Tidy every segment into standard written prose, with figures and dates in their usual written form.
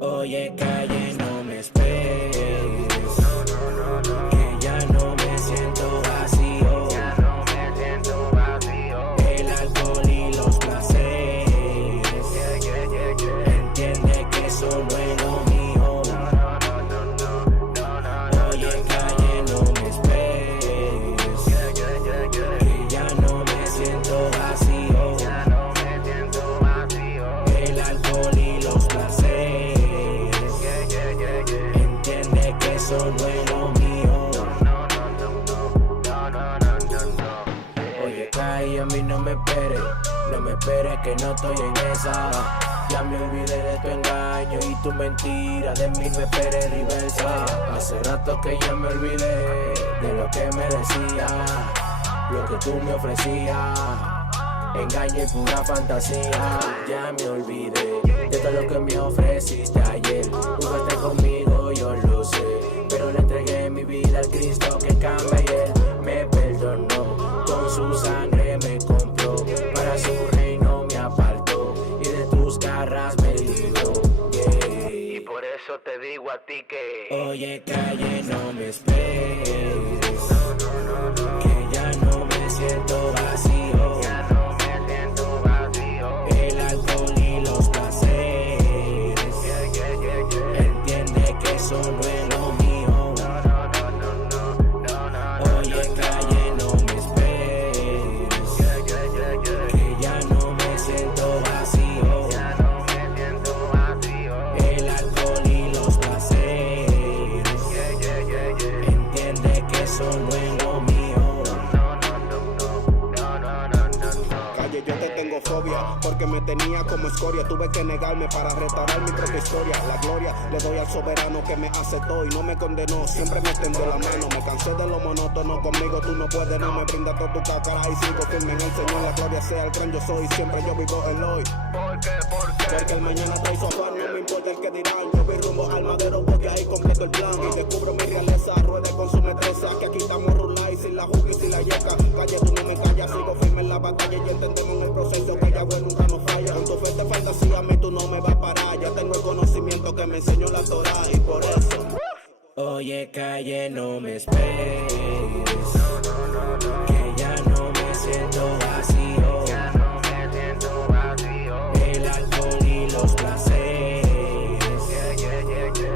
Oye, calle, no me esperes, que ya no me siento vacío. El alcohol y los placeres, entiende que eso no es lo mío. Oye, calle, no me esperes, que ya no me siento vacío. El alcohol y los placeres, entiende que eso no es lo mío. Oye, calle, a mí no me esperes que no estoy en esa. Ya me olvidé de tu engaño y tu mentira, de mí me esperes reversa. Hace rato que ya me olvidé de lo que me decías, lo que tú me ofrecías, engaño y pura fantasía. Ya me olvidé de todo lo que me ofreciste ayer. Jugaste conmigo, yo lo sé, pero le entregué mi vida al Cristo que cambia y Él me perdonó. Con su sangre me compró, para su reino me apartó y de tus garras me libró. Yeah. Y por eso te digo a ti que Oye, calle, no me esperes, que ya no me siento vacío. El alcohol y los placeres, entiende que eso no es lo mío. Oye, calle, no me esperes, que ya no me siento vacío. El alcohol y los placeres, entiende que eso no es lo mío. Calle, yo te tengo fobia, porque me tenía como escoria. Tuve que negarme para restaurar mi propia historia. La gloria le doy al soberano que me aceptó y no me condenó, siempre me extendió la mano. Me cansé de lo monótono, conmigo tú no puedes, no me brinda todo tu cácara y sigo firme en el Señor. La gloria sea el gran yo soy, siempre yo vivo el hoy. ¿Por qué? Porque el mañana trae su afán, no me importa el que dirán. Yo voy rumbo al madero porque ahí completo el plan. Y descubro mi realeza, ruede con su metresa. Que aquí estamos rulay, sin la juca y sin la yeca. Calle, tú no me callas, sigo firme en la batalla. Y entendemos en el proceso que ya bueno nunca nos falla. Con tu fe de fantasía, a mí tú no me vas a parar. Ya tengo el conocimiento que me enseñó la Torah y por eso. Oye, calle, no me esperes, que ya no me siento vacío. El alcohol y los placeres,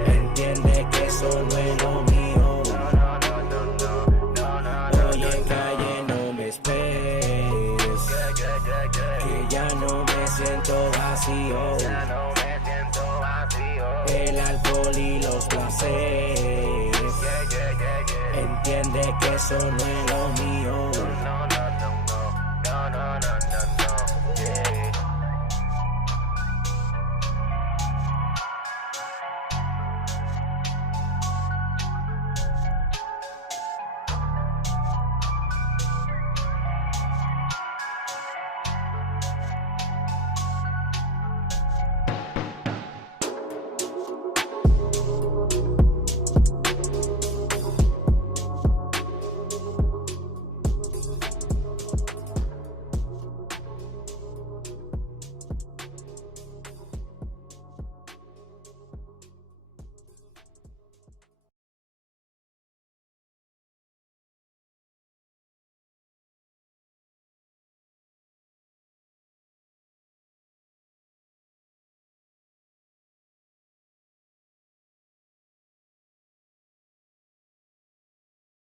entiende que eso no es lo mío. Oye, calle, no me esperes, que ya no me siento vacío. El alcohol y los placeres, entiende que eso no es lo mío. no.